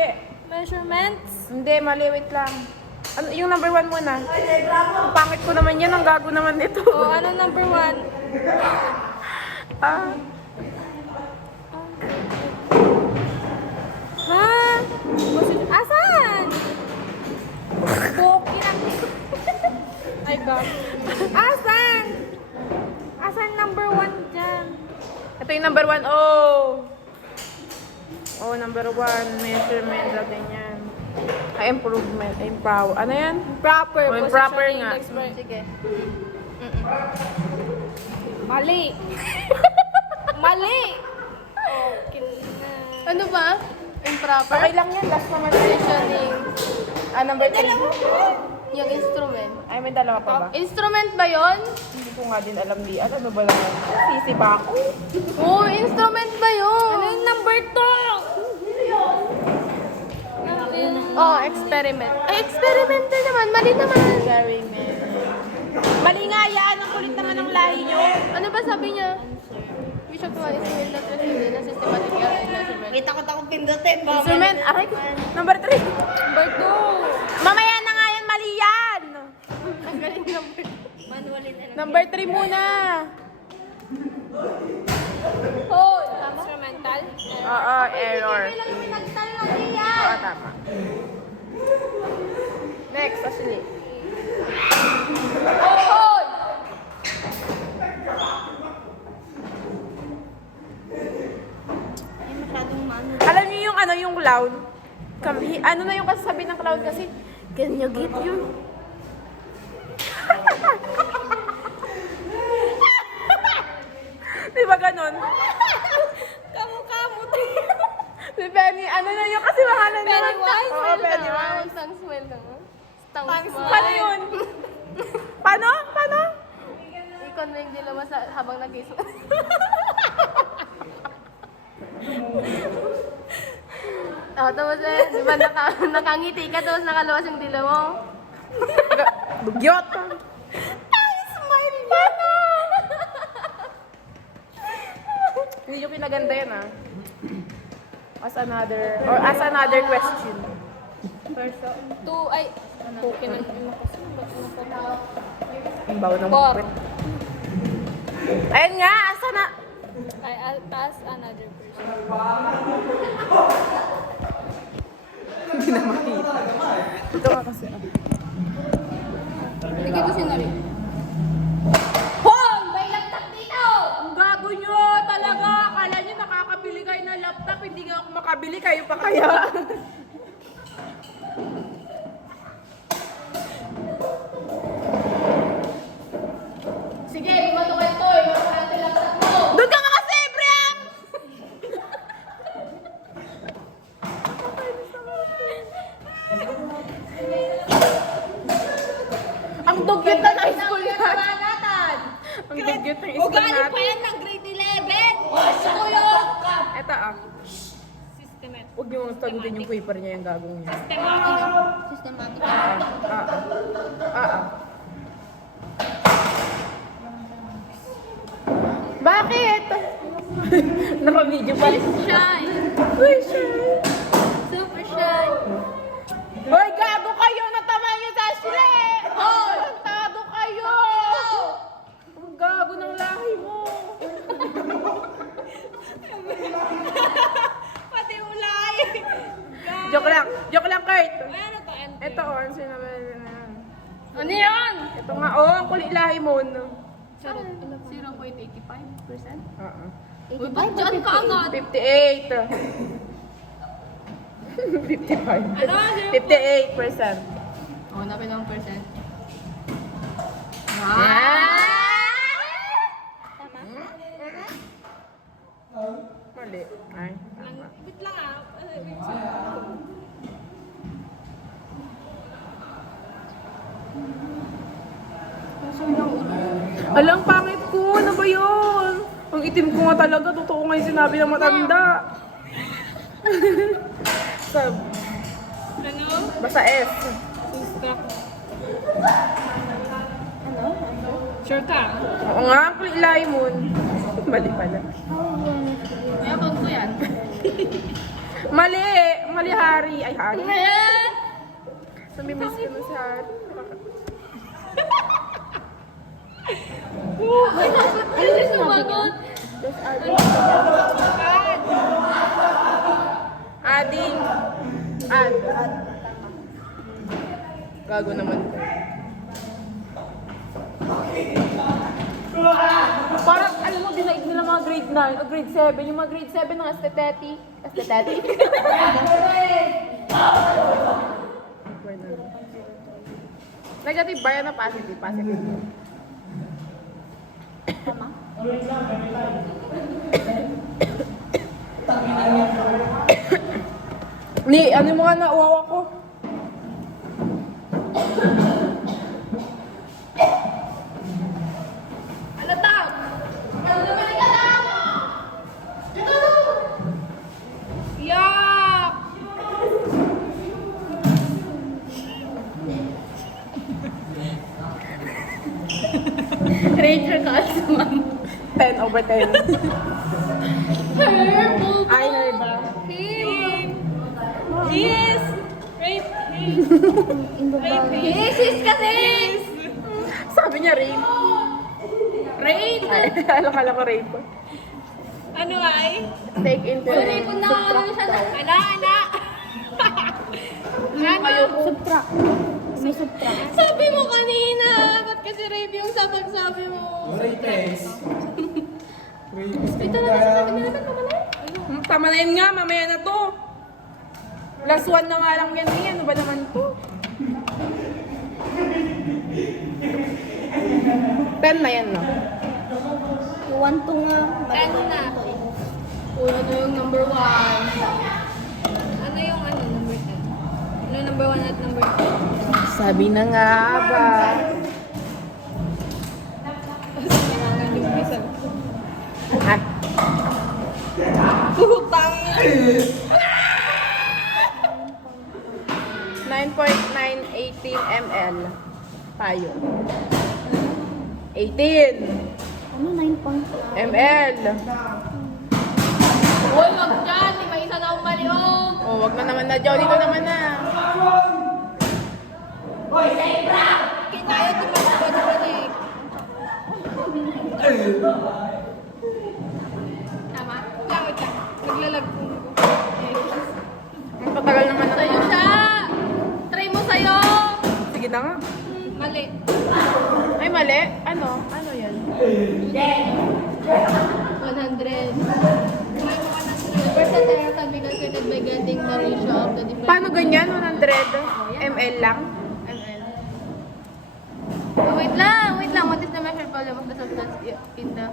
Sige. Measurements. Hindi, mali. Wait lang. Ano, yung number 1 muna. Ang pangit ko naman yan. Ang gago naman nito. O, ano number 1? Ah. Ha? Asan? Poki na. Ay, God. Asan? Asan number 1 dyan? Ito yung number 1. Oh. Oh, number 1. Measurement. Lagyan yan. Ay, improvement. Empower. Ano yan? Proper. Oh, Position proper nga. index bar. Sige. Mali. Mali. Okay na. Ano ba? Improper? Okay lang yan. Last naman. Positioning. Ah, number 3. Yung instrument. Ay, may dalawa pa ba? Instrument ba yon? Hindi ko nga din alam di. Ano ba lang yan? Sisi ba ako? Oo, instrument ba yun? Ano yung number 2? Oh, experiment. Ay, experiment na naman. Mali naman. Experiment. Mali nga yan. Ang kulit naman ng lahi nyo. Ano ba sabi niya? We should twice will not receive na systematic error in measurement. May takot akong pindutin. Instrument. Aray ko. Number 3. Number 2. Mamaya na nga yan. Mali yan. Ang galing number. Manualin na lang. Number 3 muna. Hold. Instrumental. Oo, error. Kailang pinagtal na Oo, yan. tama. Next, Ashley. Hold. Ay, masyadong manual. Alam niyo yung ano, yung clown? Ano na yung kasasabi ng clown kasi? Can you get yun? Di ba ganon? Kamukha mo. Si Penny, ano na yung kasi mga naman? Pennywise? Oo, Pennywise. Tongue swell na nga. Tongue Tongue swell. Paano yun? Paano? Paano? I-convey nila mas habang nag-iso. Oh, tapos di ba nakangiti ka tapos nakaluwas yung dila mo? Dugyot! Ay, smile paano? Hindi nyo pinaganda yan ah. As another question. Two, ay. Poki na yung kasi. Ang bawo ng Four. puwet. Ayun nga, asa na? Ay, I'll pass another person. Hindi na makita. Ito nga kasi. Sige ko sinari. Hoy! May laptop dito! Ang gago nyo talaga. Akala nyo nakakabili kayo ng laptop. Hindi nga ako makabili. Kayo pa kaya. Sige, ibato kayo to. Ibato kayo ito laptop mo. Doon ka nga kasi, Brian! Ang dugyot na high school natin. Ang dugyot ng school Ugali pa natin. yan ng grade 11. Wasa ko yun. Eto ah. Systematic. Huwag niyo sagutin yung paper niya yung gagong niya. Systematic. Bakit? Naka-video pa. Shy. Uy, shy. Super shy. Hoy, gago kayo! Natama niyo sa Ashley! Oh, lantado kayo! Ang gago ng lahi mo! Pati ulay. Joke lang, Kurt! Ano to? Ito, oh, ang sinabi na. Ano yan? Ito nga, oh, ang kulit lahi mo. No? 0.85%? Oo. Uy, ba't dyan ka agad? 58. 55. Ano? 58%. Oh, napin ang percent. Ah! Mali. Ay, tama. Wait lang ah. Alang pangit ko, ano ba yun? Ang itim ko nga talaga, totoo nga yung sinabi ng matanda. Sab. Ano? Basta S. Stop. Sure ka? Oo nga, ang kulit lahi mo. Mali pala. Yapon ko yan. Mali! mali Hari. Ay, Hari. Namimiss ko na si Hari. Ano sumagot? Ading. Ad. Gago naman. Parang, alam mo, dinaig nila mga grade 9 o grade 7. Yung mga grade 7 ng aesthetic. Aesthetic? Negative ba yan o positive? Positive. Ni, ano mo nga na, uwawa ko. Ano tao? Ano naman ka tao? Yak! Rate her kasi, ma'am. 10 over 10. Purple. Ay, her ba? Him. Yes. Rape. Yes, kasi. Sabi niya rape. Rape. Ay, kala ko rape. Ano ay? Take into Sorry po na ano siya na. Ana. Ano? Subtract. May subtract. Sabi mo kanina. Ba't kasi rape yung sabi mo? Ito na sabi nila ba't mamala? Tama na yun nga, mamaya na to. Plus 1 na nga lang yan eh. Ano ba naman to? 10 na yan, no? 1 to nga. Ano na? Una to yung number 1. Ano yung ano, number 10? Ano number 1 at number 2? Sabi na nga ba? Kailangan yung isa. Ay, Putang! 9.918 ml. Tayo. 18 Ano, 9 point? ml. Uy, wag dyan! May isa na akong maliog! Oh, wag na naman na, Joe. Dito naman na. Kinaya tumatawag ko na eh. Tama? Wait lang. Naglalag po ko. Ang tatagal naman na. Sa'yo siya! Try mo sa'yo! Sige na nga. Mali. Ay, mali. Ano? Ano yan? 100. Percent error can be calculated by getting the ratio of the different... Paano ganyan? 100 ml lang? Oh, wait lang. What is the measured volume of the substance in the...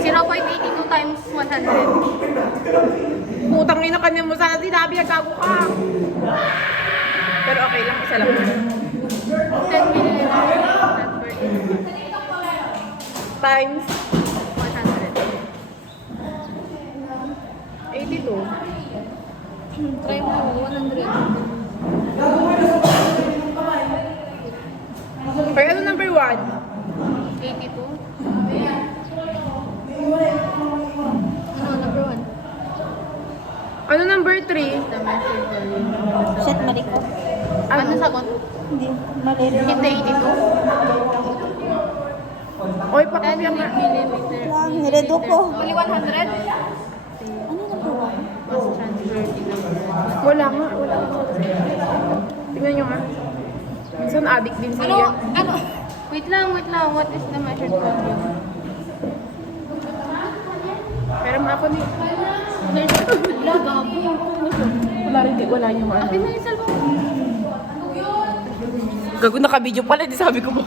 Zero 0.82 times 100. Putang ina kanya mo sana sinabi, nagkago ka. Pero okay lang, isa lang. 10 milliliters per Times 100. 82. Try mo, 100. Okay, ano number 1? 82. Ano, number 1? Ano number 3? The measured volume. Shit, mali ko. Ano sagot? Hindi, mali rin. Hindi 82. Oy, pakapya nga. Millimeter. Lang, niredo ko. Mali 100? Ano yung number 1? Was transferred in a... Wala nga, wala nga. Tingnan nyo nga. Minsan addict din Ano? siya. Ano? Wait lang. What is the measured volume? Pero mga ako ni... Wala, gabi. Wala rin, wala yung ano. Akin na yung cellphone. Gago, naka-video pala, di sabi ko pa